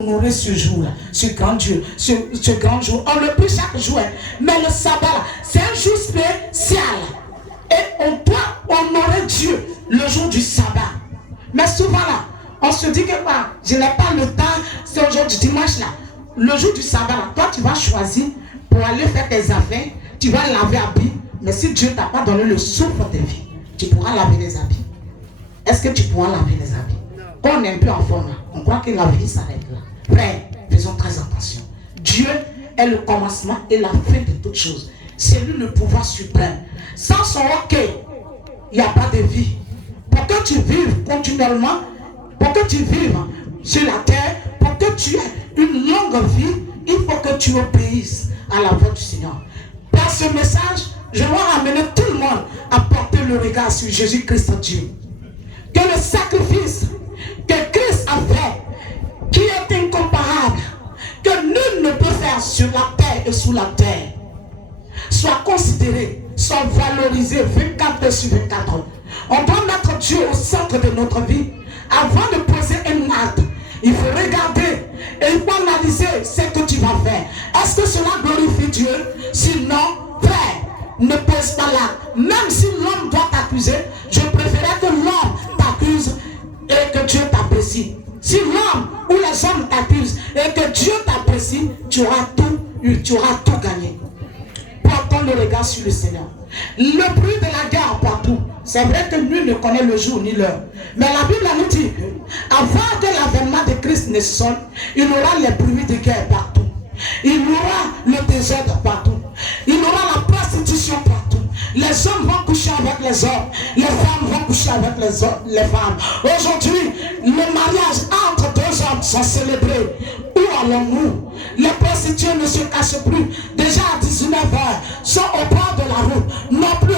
honorer ce jour-là, ce grand Dieu, ce grand jour. On le prie chaque jour, mais le sabbat, là, c'est un jour spécial. Et on doit honorer Dieu le jour du sabbat. Mais souvent là, on se dit que je n'ai pas le temps, c'est aujourd'hui dimanche là. Le jour du sabbat là, toi tu vas choisir pour aller faire tes affaires, tu vas laver habits. Mais si Dieu ne t'a pas donné le souffle de vie, tu pourras laver les habits. Est-ce que tu pourras laver les habits? Quand on est un peu en forme là, on croit que la vie s'arrête là. Frère, faisons très attention. Dieu est le commencement et la fin de toutes choses. C'est lui le pouvoir suprême. Sans son ok, il n'y a pas de vie. Pour que tu vives continuellement, pour que tu vives sur la terre, pour que tu aies une longue vie, il faut que tu obéisses à la voix du Seigneur. Par ce message, je vais ramener tout le monde à porter le regard sur Jésus-Christ Dieu. Que le sacrifice que Christ a fait, qui est incomparable, que nul ne peut faire sur la terre et sous la terre, soit considéré, soit valorisé 24 heures sur 24 heures. On doit mettre Dieu au centre de notre vie. Avant de poser un acte, il faut regarder et il faut analyser ce que tu vas faire. Est-ce que cela glorifie Dieu? Sinon, frère, ne pose pas là. Même si l'homme doit t'accuser, je préférerais que l'homme t'accuse et que Dieu t'apprécie. Si l'homme ou les hommes t'accusent et que Dieu t'apprécie, tu auras tout gagné. Portons le regard sur le Seigneur. Le bruit de la guerre partout. C'est vrai que nul ne connaît le jour ni l'heure. Mais la Bible nous dit qu'avant que l'avènement de Christ ne sonne, il y aura les bruits de guerre partout. Il y aura le désordre partout. Il y aura la prostitution partout. Les hommes vont coucher avec les hommes. Les femmes vont coucher avec les femmes. Aujourd'hui, le mariage entre deux hommes sont célébrés. Où allons-nous? Les prostituées ne se cachent plus. Déjà à 19h, sont au bord de la route. Non plus.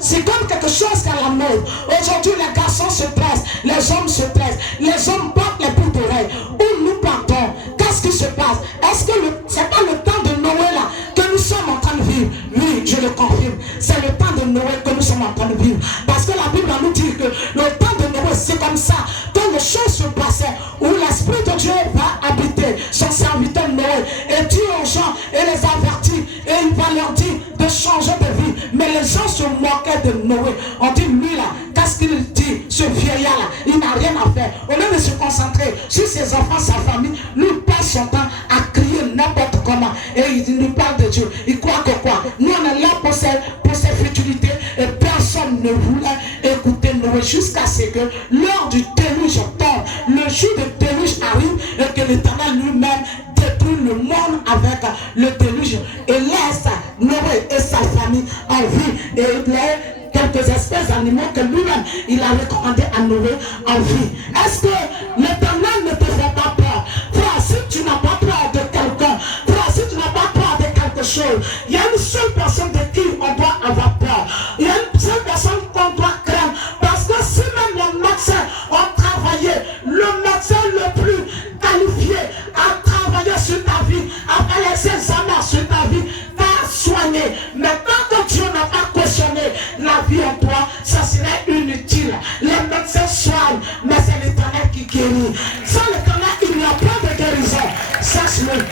C'est comme quelque chose qu'à la mode. Aujourd'hui, les garçons se tressent. Les hommes se tressent. Les hommes portent les boucles d'oreilles. Où nous partons? Qu'est-ce qui se passe? Est-ce que c'est pas le temps de Noël là que nous sommes en train de vivre? Oui, je le confirme. C'est le temps de Noël que nous sommes en train de vivre. Parce que la Bible nous dit que le temps de Noël, c'est comme ça. Quand les choses se passaient, où l'Esprit de Dieu va habiter son serviteur Noël et dit aux gens et les avertit et il va leur dire de changer de vie. Mais les gens se moquaient de Noël. On dit, lui là, qu'est-ce qu'il dit? Ce vieillard là, il n'a rien à faire. Au lieu de se concentrer sur ses enfants, sa famille, lui passe son temps à crier n'importe comment. Et il nous parle de Dieu. Il croit que quoi? Nous on est là pour ses futilités et personne ne voulait écouter Noël jusqu'à ce que l'heure du déluge tombe. Le jour du déluge arrive et que l'Éternel lui-même détruit le monde avec le déluge et laisse Noël et sa famille en vie. Et il laisse quelques espèces d'animaux que lui-même il a recommandé à Noé en vie. Est-ce que l'Éternel ne te fait pas peur? Frère, si tu n'as pas peur de quelqu'un, frère, si tu n'as pas peur de quelque chose, il y a une seule personne de qui on doit avoir peur. Il y a une seule personne qu'on doit craindre. Parce que si même les médecins ont travaillé, le médecin le plus qualifié a travaillé sur ta vie, a fait les examens sur ta vie, t'a soigné. Mais tant que Dieu n'a pas cautionné la vie en toi, ça serait inutile. Les médecins soignent, mais c'est l'Éternel qui guérit. Sans l'Éternel, il n'y a pas de guérison. Sache-le.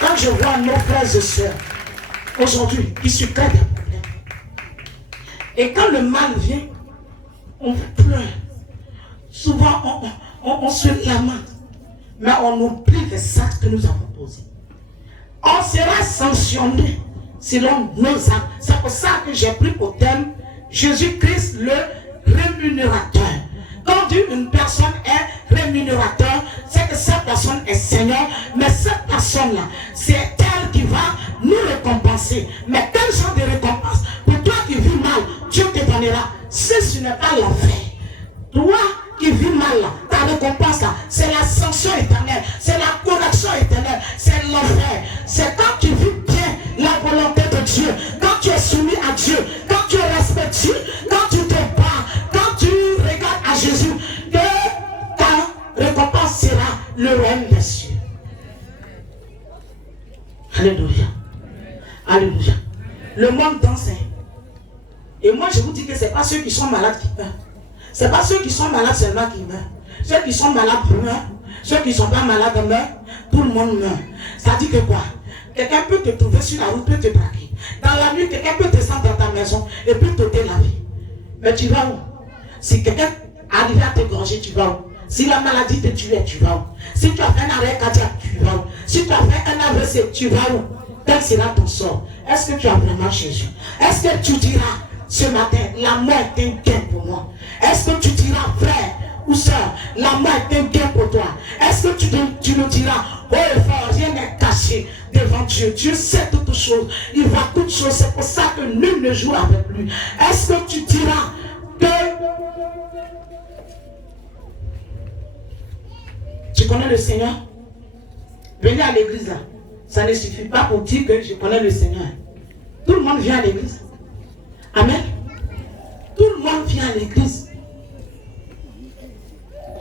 Quand je vois nos frères et sœurs, aujourd'hui, qui se créent des problèmes, et quand le mal vient, on pleure. Souvent, on se lamente, mais on oublie les actes que nous avons posés. On sera sanctionné selon nos actes. C'est pour ça que j'ai pris au thème Jésus-Christ le rémunérateur. Quand une personne est rémunérateur, c'est que cette personne est Seigneur, mais cette personne-là, c'est elle qui va nous récompenser. Mais quel genre de récompense? Pour toi qui vis mal, Dieu te donnera. Si ce n'est pas l'enfer, toi qui vis mal là, ta récompense là, c'est la sanction éternelle, c'est la correction éternelle, c'est l'enfer. C'est quand tu vis bien la volonté de Dieu, quand tu es soumis à Dieu, quand tu respectes Dieu, quand tu te bats, quand tu regardes à Jésus, que ta récompense sera le royaume des cieux. Alléluia. Alléluia. Le monde danse. Et moi je vous dis que ce n'est pas ceux qui sont malades qui meurent. Ce n'est pas ceux qui sont malades seulement qui meurent. Ceux qui sont malades meurent. Ceux qui ne sont pas malades meurent, tout le monde meurt. Ça dit que quoi? Quelqu'un peut te trouver sur la route, peut te braquer. Dans la nuit, quelqu'un peut descendre dans ta maison et peut t'ôter la vie. Mais tu vas où? Si quelqu'un arrive à te gorger, tu vas où? Si la maladie te tue, tu vas où? Si tu as fait un arrêt cardiaque, tu vas où? Si tu as fait un AVC, tu vas où? Quel sera ton sort? Est-ce que tu as vraiment Jésus? Est-ce que tu diras ce matin, la mort est un gain pour moi? Est-ce que tu diras, frère ou soeur, la mort est un gain pour toi? Est-ce que tu nous diras, oh frère, rien n'est caché devant Dieu? Dieu sait toutes choses, il voit toutes choses, c'est pour ça que nul ne joue avec lui. Est-ce que tu diras que tu connais le Seigneur? Venez à l'église là. Ça ne suffit pas pour dire que je connais le Seigneur. Tout le monde vient à l'église. Amen. Tout le monde vient à l'église.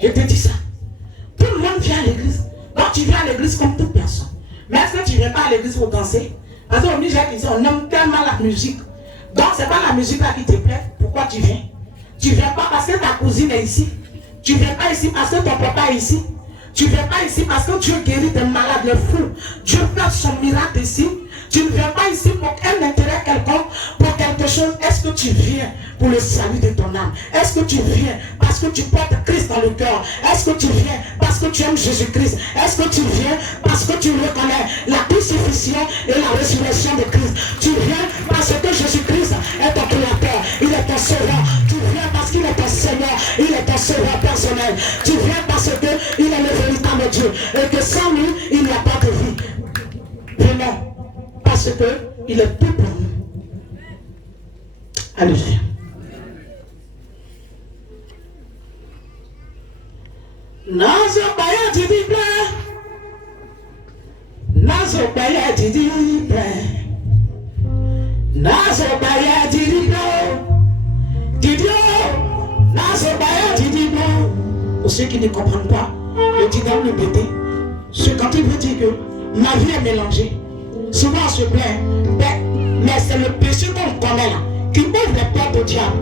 Je te dis ça. Tout le monde vient à l'église. Donc tu viens à l'église comme toute personne. Mais est-ce que tu ne viens pas à l'église pour danser? Parce qu'au Niger, on aime tellement la musique. Donc ce n'est pas la musique là qui te plaît. Pourquoi tu viens? Tu ne viens pas parce que ta cousine est ici. Tu ne viens pas ici parce que ton papa est ici. Tu ne viens pas ici parce que Dieu guérit des malades, les fous. Dieu fait son miracle ici. Tu ne viens pas ici pour un intérêt quelconque, pour quelque chose. Est-ce que tu viens pour le salut de ton âme? Est-ce que tu viens parce que tu portes Christ dans le cœur? Est-ce que tu viens parce que tu aimes Jésus-Christ? Est-ce que tu viens parce que tu reconnais la crucifixion et la résurrection de Christ? Tu viens parce que Jésus-Christ est ton créateur, il est ton sauveur. Tu viens parce qu'il est ton Seigneur, il est ton sauveur personnel. Tu viens parce qu'il est le véritable Dieu et que sans lui, il n'y a pas de vie. Venons. Parce qu'il est tout pour nous. Alléluia. Nazo baya didi ble. Nazo baya didi ble. Nazo baya didi ble. Didio. Nazo baya didi ble. Pour ceux qui ne comprennent pas, le didam le bébé, c'est quand il veut dire que ma vie est mélangée. Souvent on se plaint, mais c'est le péché qu'on connaît là, qui ouvre les portes au diable.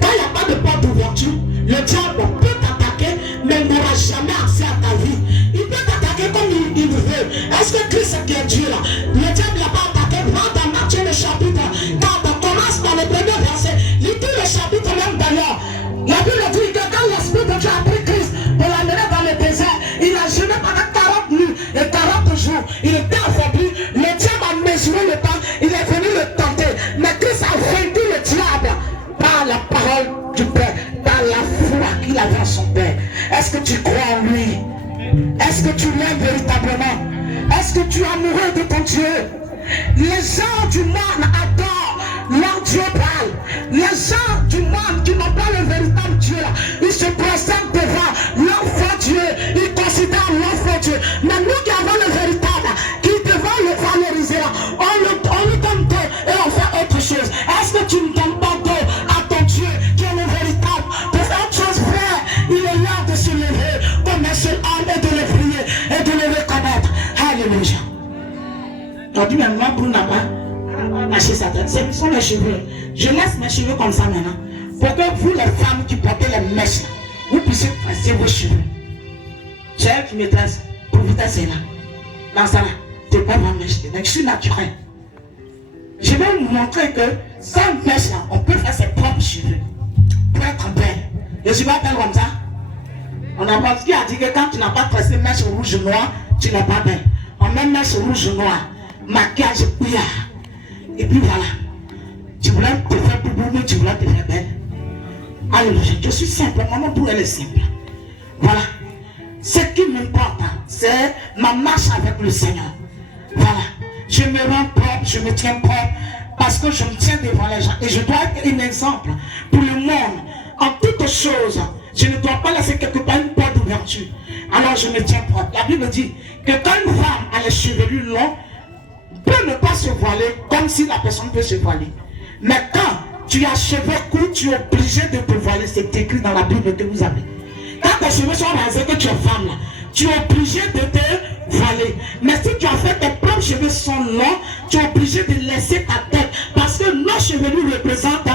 Quand il n'y a pas de porte d'ouverture, le diable peut t'attaquer, mais il n'aura jamais accès à ta vie. Il peut t'attaquer comme il veut. Est-ce que Christ qui est Dieu là? Le diable n'a pas attaqué. Va dans Matthieu le chapitre, quand on commence par le premier verset, lis tout le chapitre même d'ailleurs. La Bible dit que quand l'Esprit de Dieu a pris Christ pour l'amener dans le désert, il a jeûné pendant 40 nuits et 40 jours. Il était affaibli. Le diable a mesuré le temps. Il est venu le tenter. Mais Christ a vaincu le diable par la parole du Père, par la foi qu'il avait en son Père. Est-ce que tu crois en lui? Est-ce que tu l'aimes véritablement? Est-ce que tu es amoureux de ton Dieu? Les gens du monde adorent leur Dieu parle. Les gens du monde qui n'ont pas le véritable Dieu, ils se prosternent devant leur faux Dieu. Ils considèrent leur faux Dieu. Mais nous qui avons le véritable, qui devons le valoriser, on lui donne d'eau et on fait autre chose. Est-ce que tu ne donnes pas d'eau à ton Dieu qui est le véritable? Pour faire autre chose, frère, il est l'heure de se lever comme un seul homme et de le prier et de le reconnaître. Alléluia. On dit maintenant pour n'a pas lâcher sa tête. Ce sont les cheveux. Je laisse mes cheveux comme ça maintenant. Pour que vous, les femmes qui portez les mèches, vous puissiez passer vos cheveux. C'est elle qui me trace. Pour vous tasser là. Dans ça là. Tu n'es pas ma mèche. Je suis naturel. Je vais vous montrer que sans mèche là, on peut faire ses propres cheveux. Pour être belle. Je ne suis pas belle comme ça. On a pas qui a dit que quand tu n'as pas tracé mèche rouge et noir, tu n'es pas belle. On met mèche rouge et noir. Maquillage bouillard. Et puis voilà. Tu voulais te faire plus beau, mais tu voulais te faire belle. Alléluia. Je suis simple. Maman pour elle est simple. Voilà. Ce qui m'importe, c'est ma marche avec le Seigneur. Voilà. Je me rends propre, je me tiens propre. Parce que je me tiens devant les gens. Et je dois être un exemple pour le monde. En toutes choses, je ne dois pas laisser quelque part une porte d'ouverture. Alors je me tiens propre. La Bible dit que quand une femme a les cheveux longs, peut ne pas se voiler comme si la personne peut se voiler. Mais quand tu as cheveux courts, tu es obligé de te voiler. C'est écrit dans la Bible que vous avez. Quand tes cheveux sont rasés, que tu es femme là, tu es obligé de te voiler. Mais si tu as fait tes propres cheveux sont longs, tu es obligé de laisser ta tête. Parce que nos cheveux nous représentent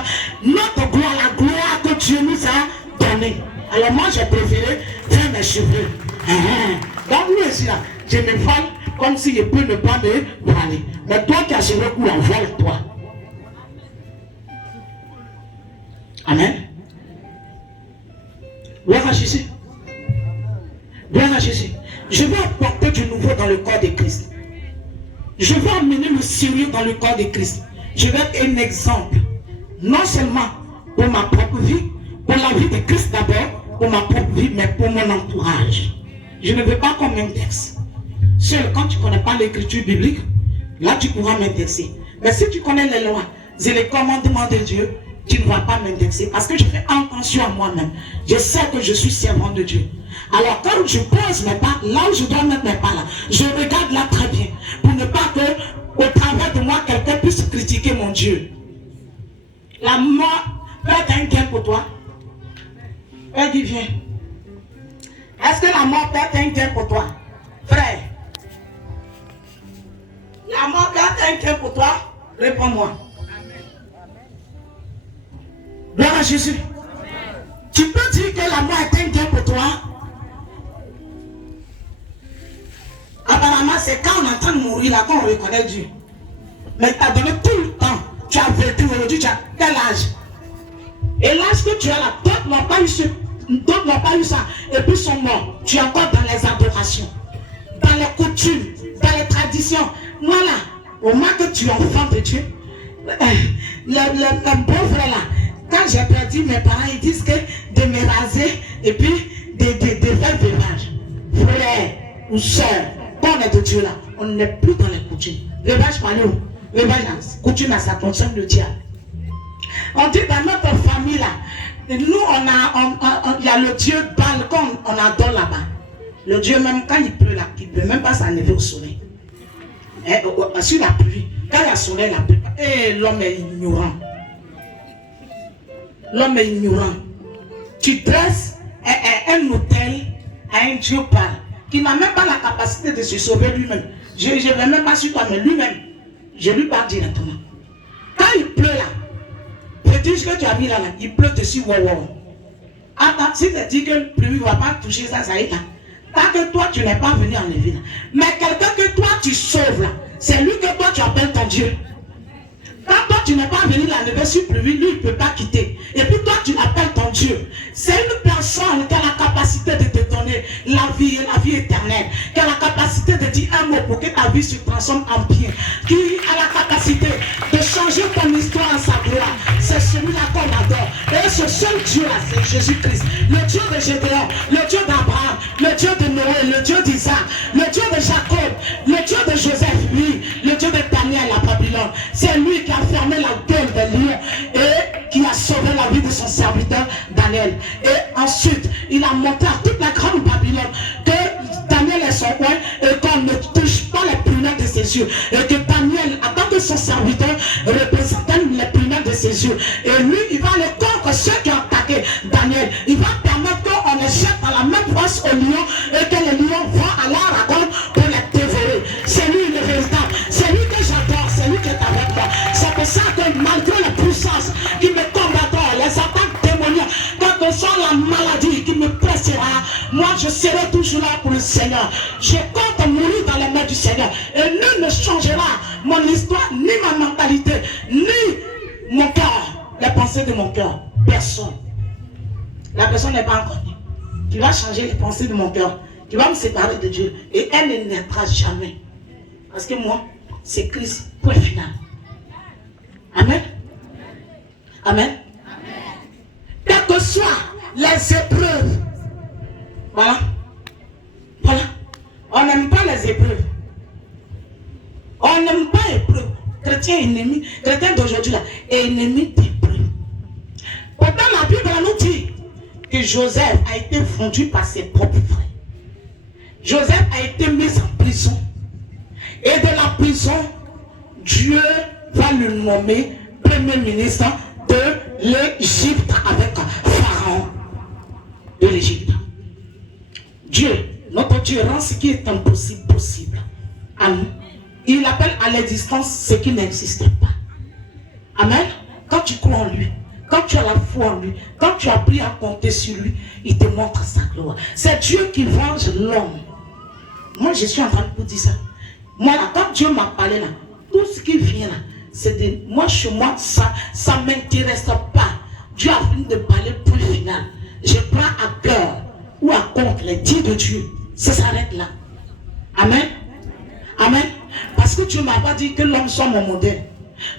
notre gloire, la gloire que Dieu nous a donnée. Alors moi j'ai préféré faire mes cheveux. Donc lui aussi là, je me vole comme si je peux ne pas me voler. Mais toi qui as ce recours, vole-toi. Amen. Gloire à Jésus. Gloire à Jésus. Je vais apporter du nouveau dans le corps de Christ. Je vais amener le sérieux dans le corps de Christ. Je vais être un exemple. Non seulement pour ma propre vie, pour la vie de Christ d'abord, pour ma propre vie, mais pour mon entourage. Je ne veux pas qu'on m'indexe. Seul quand tu ne connais pas l'écriture biblique, là tu pourras m'indexer. Mais si tu connais les lois et les commandements de Dieu, tu ne vas pas m'indexer. Parce que je fais attention à moi-même. Je sais que je suis servant de Dieu. Alors quand je pose mes pas, là où je dois mettre mes pas là, je regarde là très bien. Pour ne pas que, au travers de moi, quelqu'un puisse critiquer mon Dieu. La mort peut être un gain pour toi. Elle dit viens. Est-ce que la mort peut être un gain pour toi? Frère. La mort peut être un gain pour toi? Réponds-moi. Gloire à Jésus. Tu peux dire que la mort est un gain pour toi? Apparemment, c'est quand on est en train de mourir là qu'on reconnaît Dieu. Mais tu as donné tout le temps. Tu as vécu aujourd'hui, tu as quel âge? Et l'âge que tu as là, d'autres n'ont pas eu ça. Et puis sont morts. Tu es encore dans les adorations, dans les coutumes, dans les traditions. Voilà. Au moins que tu es enfant de Dieu. Le bon frère là, quand j'ai perdu mes parents, ils disent que de me raser et puis de faire veuvage. Frère ou soeur, quand on est de Dieu là, on n'est plus dans les coutumes. Veuvage, parlez où? Veuvage, coutume, ça concerne le diable. On dit dans notre famille là, nous il y a le Dieu Baal qu'on adore là-bas. Le Dieu même quand il pleut là, il ne peut même pas s'enlever au soleil. Sur la pluie, quand il y a le soleil, la pluie, et l'homme est ignorant. L'homme est ignorant. Tu dresses un hôtel à un Dieu Baal qui n'a même pas la capacité de se sauver lui-même. Je ne vais même pas sur toi, mais lui-même, je lui parle directement. Quand il pleut là, je dis que tu as mis là, il pleut dessus, wow. Attends, si tu dis que le pluie ne va pas toucher ça, ça y est là. Tant que toi, tu n'es pas venu enlever là. Mais quelqu'un que toi, tu sauves là, c'est lui que toi, tu appelles ton Dieu. Quand toi, tu n'es pas venu l'enlever sur pluie, lui, il ne peut pas quitter. Et puis toi, tu l'appelles ton Dieu. C'est une personne qui a la capacité de te donner la vie éternelle. Qui a la capacité de dire un mot pour que ta vie se transforme en bien. Qui a la capacité de changer ton histoire en sa gloire. C'est celui-là qu'on adore. Et ce seul Dieu-là, c'est Jésus-Christ. Le Dieu de Gédéon, le Dieu d'Abraham, le Dieu de Noé, le Dieu d'Isaac, le Dieu de Jacob, le Dieu de Joseph, lui, le Dieu de Daniel à Babylone. C'est lui qui a fermé la gueule des lions et qui a sauvé la vie de son serviteur Daniel. Et ensuite, il a monté à toute la grande Babylone que Daniel est son roi et qu'on ne touche pas les prunelles de ses yeux. Et que Daniel, en tant que son serviteur, représentait les prunelles de ses yeux. Et lui, il va aller contre ceux qui ont attaqué Daniel. Il va permettre qu'on les jette dans la même fosse aux lions et que les lions vont à la rencontre pour les dévorer. C'est lui le véritable. C'est lui que j'adore. C'est lui qui est avec moi. C'est pour ça que malgré les puissances qui me combattent, les attaques démoniaques, quelle que soit la maladie qui me pressera, moi je serai toujours là pour le Seigneur. Je compte mourir dans les mains du Seigneur. Et nul ne changera mon histoire, ni ma mentalité, ni mon cœur, les pensées de mon cœur. Personne. La personne n'est pas encore née. Tu vas changer les pensées de mon cœur. Tu vas me séparer de Dieu. Et elle ne naîtra jamais. Parce que moi, c'est Christ, point final. Amen. Amen. Quelles que soient les épreuves. Voilà. On n'aime pas les épreuves. On n'aime pas les épreuves. Chrétien ennemi, chrétien d'aujourd'hui là, est ennemi d'épreuves. Pourtant la Bible nous dit que Joseph a été vendu par ses propres frères. Joseph a été mis en prison. Et de la prison, Dieu va le nommer premier ministre de l'Égypte avec Pharaon de l'Égypte. Dieu, notre Dieu rend ce qui est impossible possible. Amen. Il appelle à l'existence ce qui n'existe pas. Amen. Quand tu crois en lui, Quand tu as la foi en lui, quand tu as appris à compter sur lui, il te montre sa gloire. C'est Dieu qui venge l'homme. Moi, je suis en train de vous dire ça. Moi, là, quand Dieu m'a parlé, là, tout ce qui vient là, c'est de moi, chez moi, ça ne m'intéresse pas. Dieu a fini de parler pour le final. Je prends à cœur ou à compte les dits de Dieu. Ça s'arrête là. Amen. Amen. Parce que Dieu ne m'a pas dit que l'homme soit mon modèle.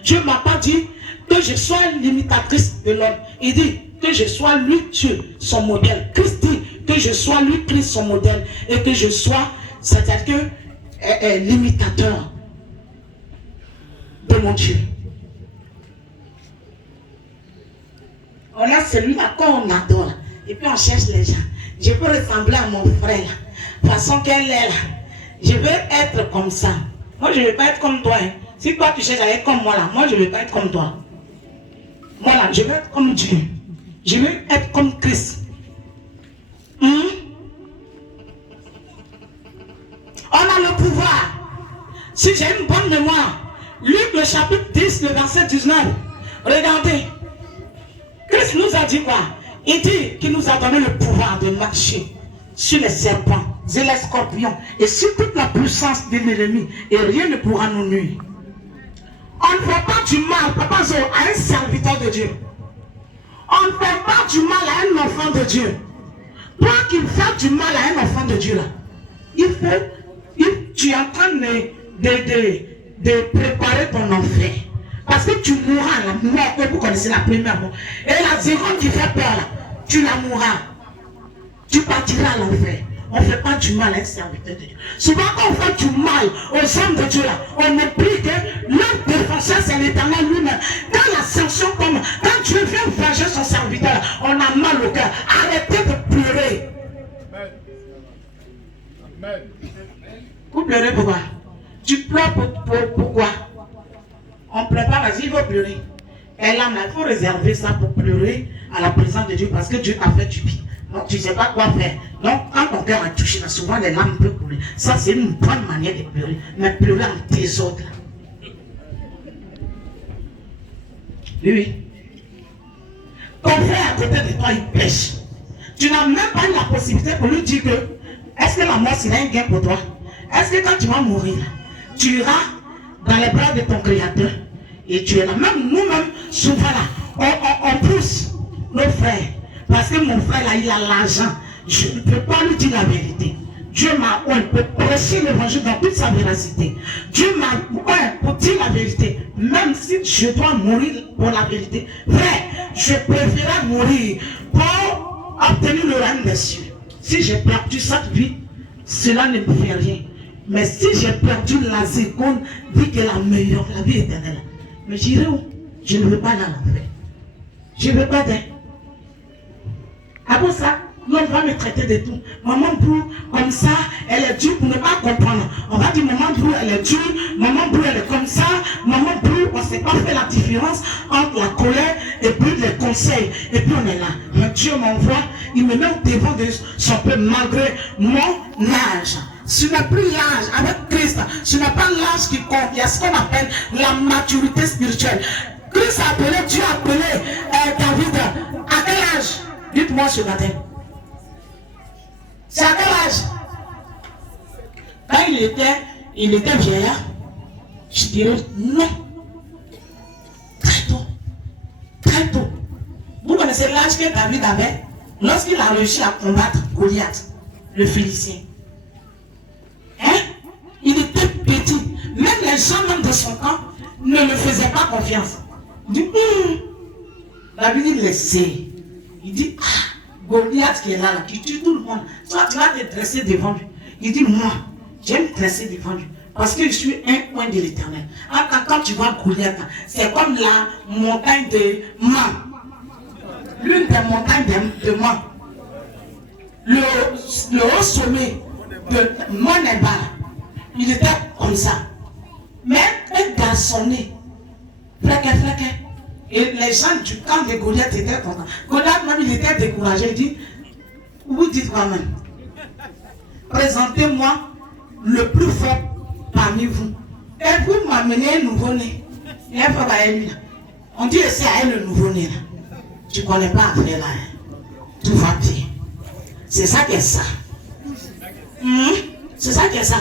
Dieu ne m'a pas dit que je sois l'imitatrice de l'homme. Il dit que je sois lui, Dieu, son modèle. Christ dit que je sois lui, Christ, son modèle. Et que je sois, c'est-à-dire que l'imitateur de mon Dieu. On a celui-là qu'on adore. Et puis on cherche les gens. Je peux ressembler à mon frère. De la façon qu'elle est là. Je veux être comme ça. Moi, je ne veux pas être comme toi. Hein. Si toi, tu cherches à être comme moi là, moi, je ne veux pas être comme toi. Moi là, je veux être comme Dieu. Je veux être comme Christ. On a le pouvoir. Si j'ai une bonne mémoire, Luc le chapitre 10, le verset 19. Regardez. Christ nous a dit quoi? Il dit qu'il nous a donné le pouvoir de marcher sur les serpents et les scorpions et sur toute la puissance de l'ennemi, et rien ne pourra nous nuire. On ne fait pas du mal, Papa Zo, à un serviteur de Dieu. On ne fait pas du mal à un enfant de Dieu. Toi qui fais du mal à un enfant de Dieu là, tu es en train de préparer ton enfer. Parce que tu mourras la mort, que vous connaissez la première mort. Et la seconde qui fait peur là, tu la mourras. Tu partiras à l'enfer. On ne fait pas du mal à un serviteur de Dieu. Souvent quand on fait du mal aux hommes de Dieu là, on oublie que leur défenseur c'est l'Éternel lui-même. Quand la sanction tombe, quand Dieu vient venger son serviteur là, on a mal au cœur. Arrêtez de pleurer. Amen. Vous pleurez pourquoi? Tu pleures pourquoi? On prépare, vas-y, il faut pleurer. Et là, il faut réserver ça pour pleurer à la présence de Dieu parce que Dieu t'a fait du bien. Donc, tu ne sais pas quoi faire. Donc, quand ton cœur a touché, là, souvent les larmes peuvent couler. Ça, c'est une bonne manière de pleurer. Mais pleurer en désordre. Oui. Ton frère à côté de toi, il pêche. Tu n'as même pas eu la possibilité pour lui dire que est-ce que la mort, c'est un gain pour toi? Est-ce que quand tu vas mourir, tu iras dans les bras de ton Créateur et tu es là? Même nous-mêmes, souvent là, on pousse nos frères. Parce que mon frère là, il a l'argent. Je ne peux pas lui dire la vérité. Dieu m'a on peut prêcher l'évangile dans toute sa véracité. Dieu m'a pour dire la vérité. Même si je dois mourir pour la vérité, frère, je préfère mourir pour obtenir le règne des cieux. Si j'ai perdu cette vie, cela ne me fait rien. Mais si j'ai perdu la seconde vie qui est la meilleure, la vie éternelle, mais j'irai où? Je ne veux pas aller à l'enfer. Je ne veux pas d'être. Après ça, l'homme va me traiter de tout. Maman Brou, comme ça, elle est dure pour ne pas comprendre. On va dire Maman Brou, elle est dure. Maman Brou, elle est comme ça. Maman Brou, on ne sait pas faire la différence entre la colère et puis les conseils. Et puis on est là. Mais Dieu m'envoie, il me met au devant de son peuple malgré mon âge. Ce n'est plus l'âge avec Christ. Ce n'est pas l'âge qui compte. Il y a ce qu'on appelle la maturité spirituelle. Christ a appelé, Dieu a appelé David. À quel âge? Dites-moi ce matin. C'est à quel âge? Quand il était vieillard, je dirais non. Très tôt. Très tôt. Vous connaissez l'âge que David avait lorsqu'il a réussi à combattre Goliath, le Philistin. Hein? Il était petit. Même les gens même de son camp ne me faisaient pas confiance. Il dit, David, il le sait. Il dit, Goliath qui est là, qui tue tout le monde. Toi, tu vas te dresser devant lui. Il dit, moi, j'aime me dresser devant lui. Parce que je suis un coin de l'Éternel. Quand tu vois Goliath, c'est comme la montagne de Man. L'une des montagnes de Man. Le haut sommet de Moneba. Il était comme ça. Mais un garçonné, flaquet. Et les gens du camp de Goliath étaient contents. Goliath même, il était découragé. Il dit, vous dites quand même, présentez-moi le plus fort parmi vous. Et vous m'amenez un nouveau-né. Il y a un frère à lui là. On dit c'est à elle le nouveau-né là. Tu ne connais pas après là. Tout va bien. C'est ça qui est ça. C'est ça qui est ça.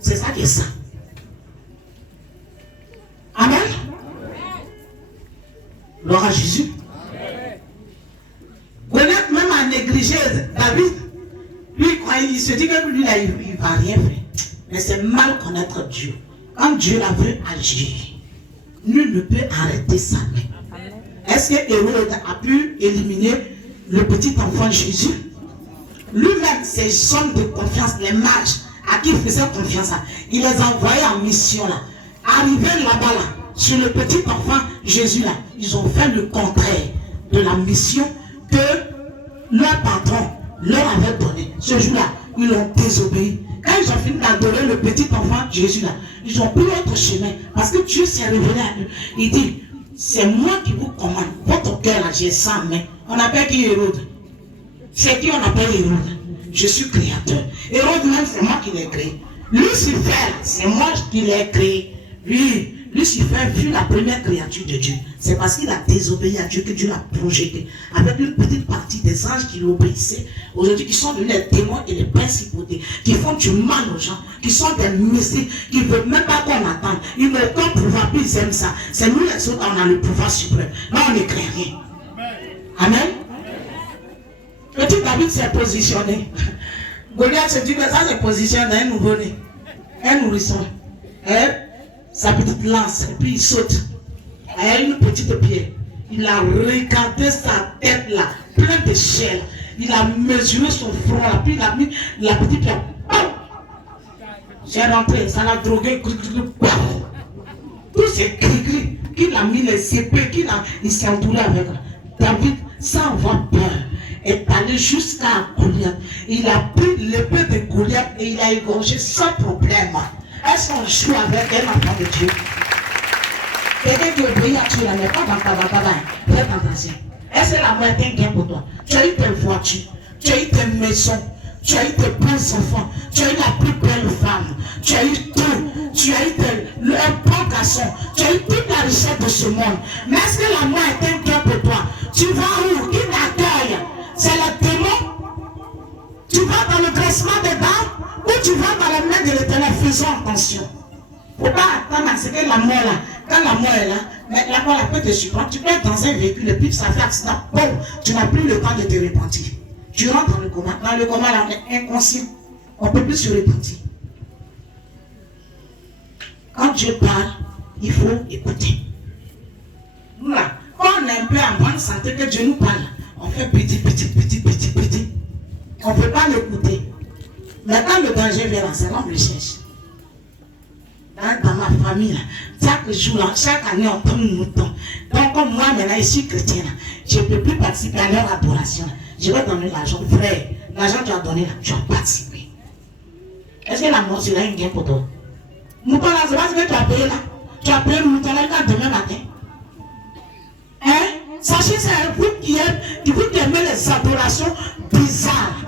C'est ça qui est ça. Amen. Gloire à Jésus. Honnêtement, même à négliger David, lui, quand il se dit que lui, là, il ne va rien faire. Mais c'est mal connaître Dieu. Quand Dieu la veut agir, nul ne peut arrêter sa main. Est-ce que Hérode a pu éliminer le petit enfant Jésus? Lui-même, ses hommes de confiance, les mages, à qui il faisait confiance, il les envoyait en mission là. Arrivés là-bas, là, sur le petit enfant Jésus là, ils ont fait le contraire de la mission que leur patron leur avait donné. Ce jour-là, ils ont désobéi. Quand ils ont fini d'adorer le petit enfant Jésus là, ils ont pris autre chemin. Parce que Dieu s'est révélé à eux. Il dit, c'est moi qui vous commande. Votre cœur là, j'ai 100 mains. On appelle qui Hérode? C'est qui on appelle Hérode? Je suis créateur. Hérode même, c'est moi qui l'ai créé. Lucifer, c'est moi qui l'ai créé. Lui, Lucifer fut la première créature de Dieu. C'est parce qu'il a désobéi à Dieu que Dieu l'a projeté. Avec une petite partie des anges qui l'obéissaient. Aujourd'hui, qui sont devenus les démons et les principautés. Qui font du mal aux gens. Qui sont des mystiques. Qui ne veulent même pas qu'on attende. Ils n'ont aucun pouvoir. Puis ils aiment ça. C'est nous les autres, on a le pouvoir suprême. Là, on ne crée rien. Amen. Petit David s'est positionné. Goliath se dit que ça c'est positionné un nouveau-né. Un nourrisson. Sa petite lance. Et puis il saute. Il a une petite pierre. Il a regardé sa tête là, pleine de chair. Il a mesuré son front là. Puis il a mis la petite pierre. C'est rentré. Ça l'a drogué. Tous ces cris qu'il a mis les épées. Il s'est entouré avec. David, sans avoir peur, est allé jusqu'à Goliath. Il a pris l'épée de Goliath et il a égorgé sans problème. Est-ce qu'on joue avec un enfant de Dieu? Quelqu'un qui obéit à Dieu n'est pas dans ta bataille. Fais attention. Est-ce que la mort est un gain pour toi? Tu as eu tes voitures, tu as eu tes maisons, tu as eu tes beaux enfants, tu as eu la plus belle femme, tu as eu tout, tu as eu un bon garçon, tu as eu toute la richesse de ce monde. Mais est-ce que la mort est un gain pour toi? Tu vas où? Qui t'accueille? C'est le démon? Tu vas dans le classement des bas ou tu vas dans la main de l'Éternel? Faisons attention. Il ne faut pas attendre à ce que la mort là, quand la mort est là, mais la mort peut te surprendre. Tu peux être dans un véhicule et puis ça fait accident. Bon, tu n'as plus le temps de te repentir. Tu rentres dans le coma. Dans le coma là, on est inconscient. On ne peut plus se repentir. Quand Dieu parle, il faut écouter. Nous là, quand on est un peu en bonne santé que Dieu nous parle, on fait petit. On ne peut pas l'écouter. Mais quand le danger vient, c'est là on le cherche. Dans ma famille, là, chaque jour, là, chaque année, on tombe mouton. Donc, comme moi, maintenant, je suis chrétien, là, je ne peux plus participer à leur adoration. Là. Je vais donner l'argent. Frère, l'argent que tu as donné, là, tu as participé. Est-ce que la mort sera un gain pour toi? Mouton, là, c'est pas ce que tu as payé, là. Tu as payé le mouton, là, demain matin. Hein? Sachez, c'est un groupe qui aime les adorations bizarres.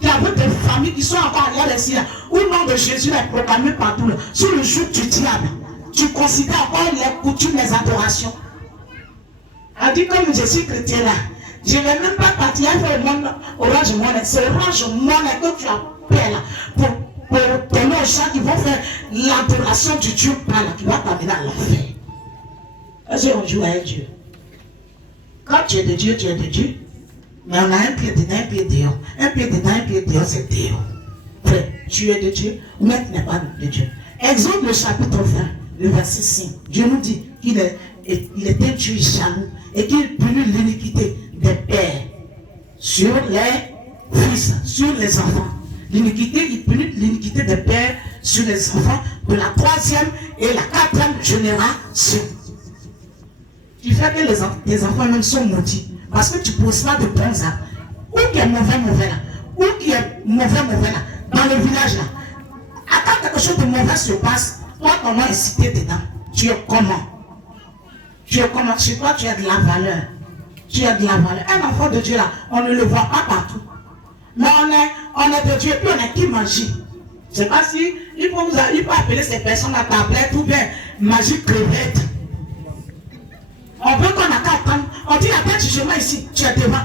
Il y a des familles qui sont encore arrière les siens. Où le nom de Jésus est proclamé partout. Là. Sur le jour du diable, tu considères encore les coutumes, les adorations. Elle dit, comme je suis chrétien là, je ne vais même pas partir faire le monde Orange Money. C'est Orange Money que tu appelles là, pour donner aux gens qui vont faire l'adoration du Dieu par là, qui va t'amener à l'enfer. Est-ce qu'on joue avec Dieu? Quand tu es de Dieu, tu es de Dieu. Mais on a un pied dedans, un pied dehors. Un pied dedans, un pied dehors, c'est dehors. Frère, tu es de Dieu, mais tu n'es pas de Dieu. Exode le chapitre 20, le verset 5. Dieu nous dit qu'il était Dieu jaloux et qu'il punit l'iniquité des pères sur les fils, sur les enfants. L'iniquité, il punit l'iniquité des pères sur les enfants de la 3e et la 4e génération. Tu fais que les enfants même sont maudits. Parce que tu ne poses pas de bons arbres. Où qui est mauvais là? Où qui est mauvais là? Dans le village là. Quand quelque chose de mauvais se passe, toi ton nom est cité dedans. Tu es comment? Tu es comment? Chez toi tu as de la valeur. Tu as de la valeur. Un enfant de Dieu là, on ne le voit pas partout. Mais on est de Dieu, puis on est qui magie. Je ne sais pas si il peut appeler ces personnes à tablette ou bien magie crevette. On veut qu'on attende. On dit, il n'y a pas de jugement ici, tu es devant.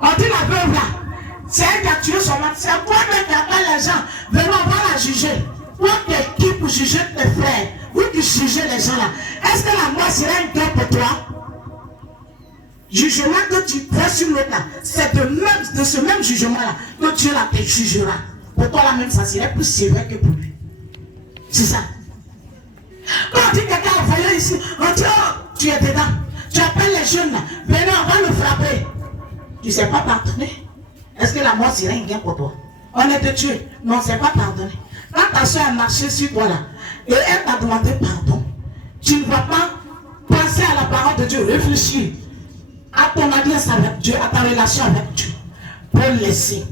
On dit la veuve là, c'est elle qui a tué son mari. C'est toi-même qui appelle les gens. Venons, on va la juger. Toi, tu es qui pour juger tes frères? Vous qui jugez les gens là. Est-ce que la mort sera une guerre pour toi? Jugement que tu fais sur l'autre là, c'est de ce même jugement là que Dieu là te jugera. Pour toi là même, ça serait plus sévère que pour lui. C'est ça. Quand on dit quelqu'un a volé ici, on dit, oh, tu es dedans. Tu appelles les jeunes là, venez, on va le frapper. Tu ne sais pas pardonner. Est-ce que la mort serait une guerre pour toi? On est de Dieu, mais on ne sait pas pardonner. Quand ta soeur a marché sur toi là, et elle t'a demandé pardon, tu ne vas pas penser à la parole de Dieu, réfléchir à ton alliance avec Dieu, à ta relation avec Dieu, pour laisser.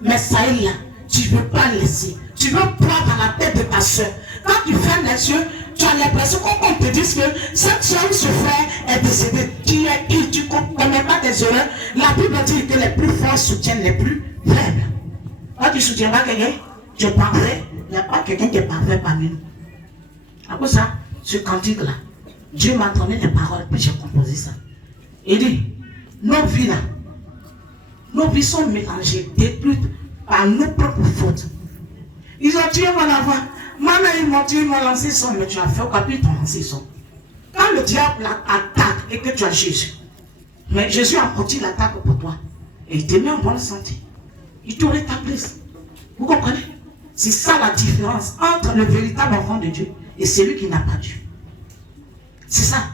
Mais ça est là, tu ne veux pas laisser. Tu veux prendre dans la tête de ta soeur. Quand tu fermes les yeux, tu as l'impression qu'on te dise que cette soeur ou ce frère est décédé. Tu es qui? Tu ne connais pas des erreurs. La Bible dit que les plus forts soutiennent les plus faibles. Quand tu ne soutiens pas quelqu'un, tu es parfait. Il n'y a pas quelqu'un qui est parfait parmi nous. Après ça, ce cantique-là, Dieu m'a donné les paroles, puis j'ai composé ça. Il dit, nos vies là, nos vies sont mélangées, détruites par nos propres fautes. Ils ont tué mon enfant. Maman, ils m'ont tué, ils m'ont lancé son, mais tu as fait quoi, puis ils t'ont lancé son. Quand le diable attaque et que tu as Jésus, mais Jésus a porté l'attaque pour toi. Et il te met en bonne santé. Il te rétablit. Vous comprenez? C'est ça la différence entre le véritable enfant de Dieu et celui qui n'a pas Dieu. C'est ça.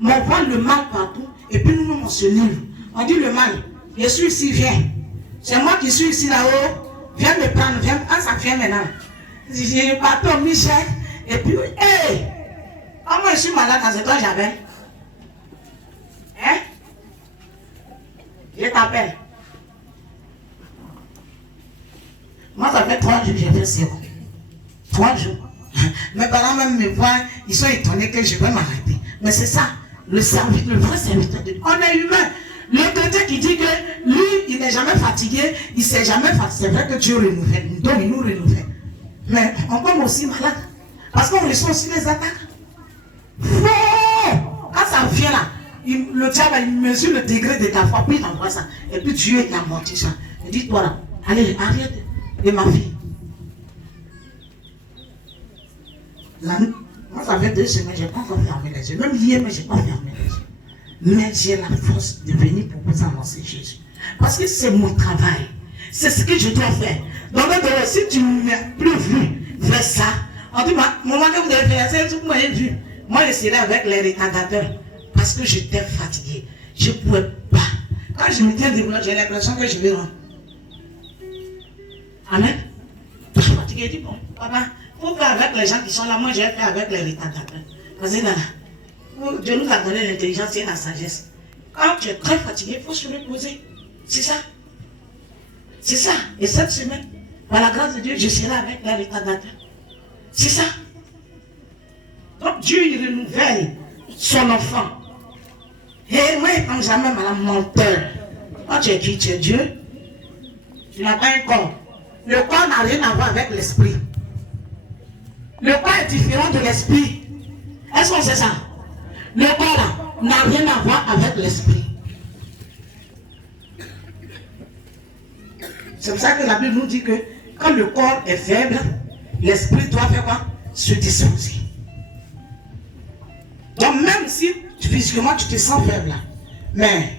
Mais on voit le mal partout et puis nous-mêmes on se livre. On dit le mal, je suis ici, viens. C'est moi qui suis ici là-haut. Viens me prendre, viens. Ah, ça vient maintenant. J'ai parti au Michel et puis, hé! Quand moi je suis malade, c'est toi j'appelle. Hein? Je t'appelle. Moi, ça fait 3 jours que j'ai fait 0. 3 jours. Mes parents même me voient, ils sont étonnés que je vais m'arrêter. Mais c'est ça, le vrai serviteur de Dieu. On est humain. Le chrétien qui dit que lui, il n'est jamais fatigué, il ne s'est jamais fatigué. C'est vrai que Dieu renouvelle, donc il nous renouvelle. Mais on tombe aussi malade. Parce qu'on reçoit aussi les attaques. Quand ça vient là, le diable il mesure le degré de ta foi, puis il envoie ça. Et puis Dieu il a menti ça. Il dit toi là, allez, arrête de ma fille. Moi ça fait 2 semaines, je n'ai pas encore fermé les yeux. Même hier, mais je n'ai pas fermé les yeux. Mais j'ai la force de venir pour vous annoncer Jésus. Parce que c'est mon travail. C'est ce que je dois faire. Donc, si tu ne m'as plus vu faire ça, on dit, maman, que vous avez fait, c'est tout que vous m'avez vu. Moi, je serai avec les retardateurs. Parce que j'étais fatigué. Je ne pouvais pas. Quand je me tiens debout, j'ai l'impression que je vais rentrer. Amen. Je suis fatigué. Je dis, bon, papa, il faut faire avec les gens qui sont là. Moi, je vais faire avec les retardateurs. Parce que là, Dieu nous a donné l'intelligence et la sagesse. Quand tu es très fatigué, il faut se reposer. C'est ça. C'est ça. Et cette semaine, par la grâce de Dieu, je serai avec les retardateurs. C'est ça. Donc Dieu, il renouvelle son enfant. Et moi, il ne prend jamais mal menteur. Quand tu es qui? Tu es Dieu. Tu n'as pas un corps. Le corps n'a rien à voir avec l'esprit. Le corps est différent de l'esprit. Est-ce qu'on sait ça? Le corps n'a rien à voir avec l'esprit. C'est pour ça que la Bible nous dit que quand le corps est faible, l'esprit doit faire quoi? Se disposer. Donc même si physiquement tu te sens faible, mais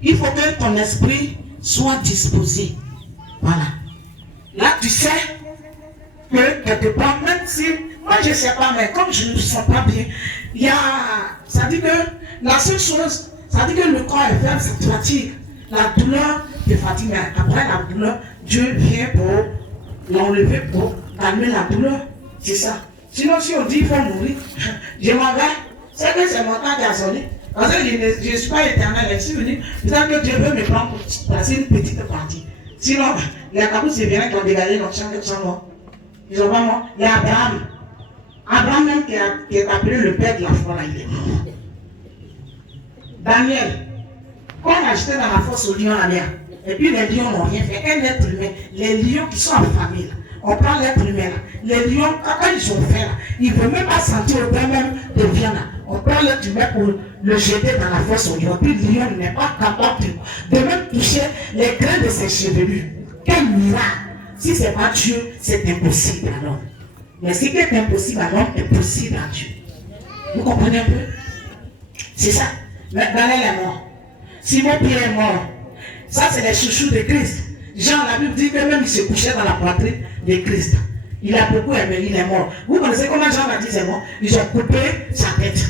il faut que ton esprit soit disposé. Voilà. Là tu sais que quelque part, même si, moi je ne sais pas, mais comme je ne me sens pas bien, il y a, ça dit que la seule chose, ça dit que le corps est faible, ça te fatigue. La douleur te fatigue, mais après la douleur, Dieu vient pour l'enlever, pour calmer la douleur. C'est ça. Sinon, si on dit qu'il faut mourir, je m'en vais. C'est que c'est mon temps qui a sonné. Parce que je ne suis pas éternel. Je suis venu, peut-être que Dieu veut me prendre pour passer une petite partie. Sinon, il y a Kabou Sévérien qui ont dégagé notre champ de sang mort. Ils sont pas morts. Il y a Abraham. Abraham même qui est appelé le père de la foi, là, il est mort. Daniel, quand on a jeté dans la fosse aux lions à l'air, et puis les lions n'ont rien fait, un être humain, les lions qui sont en famille, là, on prend l'être humain, là, les lions, quand ils sont faits, là, ils ne veulent même pas sentir au bain même de viande, là. On prend l'être humain pour le jeter dans la fosse aujourd'hui. Lion n'est pas capable de même toucher les grains de ses chevelures. Quel miracle! Si ce n'est pas Dieu, c'est impossible à l'homme. Mais ce qui est impossible à l'homme est possible à Dieu. Vous comprenez un peu? C'est ça. Maintenant, elle est mort. Simon Pierre est mort. Ça, c'est les chouchous de Christ. Jean, la Bible dit que même il se couchait dans la poitrine de Christ. Il a beaucoup aimé, il est mort. Vous connaissez comment Jean a dit c'est mort? Ils ont coupé sa tête.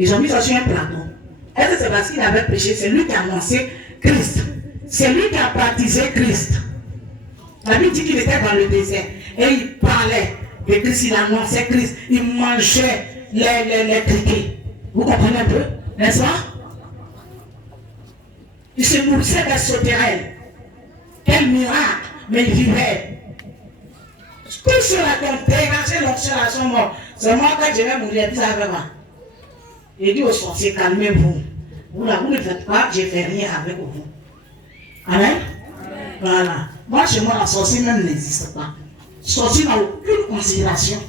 Ils ont mis ça sur un plateau. Est-ce que c'est parce qu'il avait prêché? C'est lui qui a annoncé Christ. C'est lui qui a baptisé Christ. La Bible dit qu'il était dans le désert et il parlait de Christ, il annonçait Christ, il mangeait les criquets. Vous comprenez un peu? N'est-ce pas? Il se nourrissait des sauterelles. Quel miracle! Mais il vivait. Tout cela donc dégagé l'onction à son mort. C'est moi quand je vais mourir, puis ça va pas. Il dit aux sorciers, calmez-vous. Vous ne faites pas, je ne fais rien avec vous. Amen? Voilà. Moi, chez moi, la sorcière même n'existe pas. Sorcier n'a aucune considération.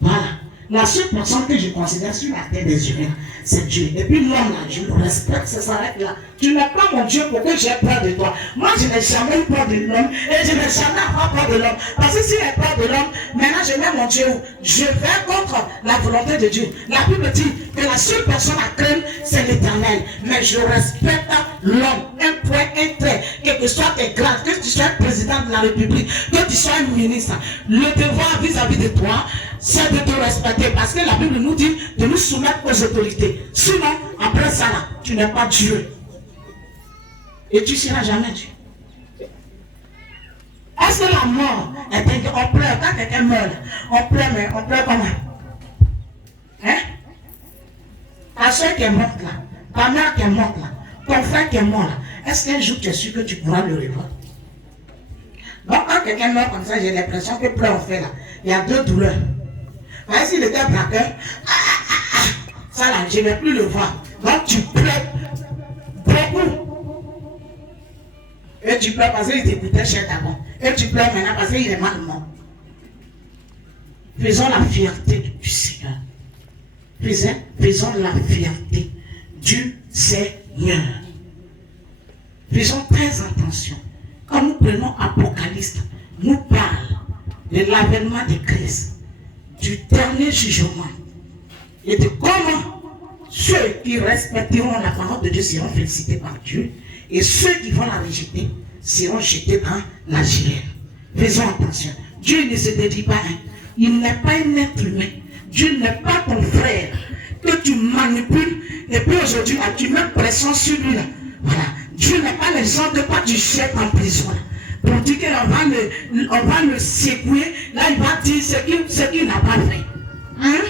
Voilà. La seule personne que je considère sur la terre des humains, c'est Dieu. Et puis l'homme, là, je le respecte, ça s'arrête là. Tu n'es pas mon Dieu pour que j'ai peur de toi. Moi, je n'ai jamais eu peur de l'homme et je n'ai jamais avoir peur de l'homme. Parce que si j'ai peur de l'homme, maintenant je mets mon Dieu où? Je vais contre la volonté de Dieu. La Bible dit que la seule personne à craindre, c'est l'Éternel. Mais je respecte l'homme, un point, un trait. Quel que soit tes grades, que tu sois président de la République, que tu sois un ministre, le devoir vis-à-vis de toi, c'est de te respecter. Parce que la Bible nous dit de nous soumettre aux autorités. Sinon, après ça, là, tu n'es pas Dieu. Et tu ne seras jamais Dieu. Est-ce que la mort est on pleure quand quelqu'un meurt? On pleure, mais on pleure comment? Hein? Ta soeur qui est morte là, ta mère qui est morte là, ton frère qui est mort là, est-ce qu'un jour tu es sûr que tu pourras le revoir? Donc quand quelqu'un meurt comme ça, j'ai l'impression que pleure on fait là. Il y a deux douleurs. Mais s'il était braqueur, ça là, je ne vais plus le voir. Donc tu pleures beaucoup. Et tu pleures parce qu'il t'écoutait chez d'abord. Et tu pleures maintenant parce qu'il est mal mort. Faisons la fierté du Seigneur. Faisons la fierté du Seigneur. Faisons très attention. Quand nous prenons Apocalypse, nous parle de l'avènement de Christ, du dernier jugement et de comment ceux qui respecteront la parole de Dieu seront félicités par Dieu et ceux qui vont la rejeter seront jetés dans la géhenne. Faisons attention. Dieu ne se dédie pas. Il n'est pas un être humain. Dieu n'est pas ton frère que tu manipules et puis aujourd'hui tu mets pression sur lui là. Voilà. Dieu n'est pas les gens que toi tu jettes en prison là. Pour dire qu'on va le secouer, là il va dire ce qu'il n'a pas fait. Hein?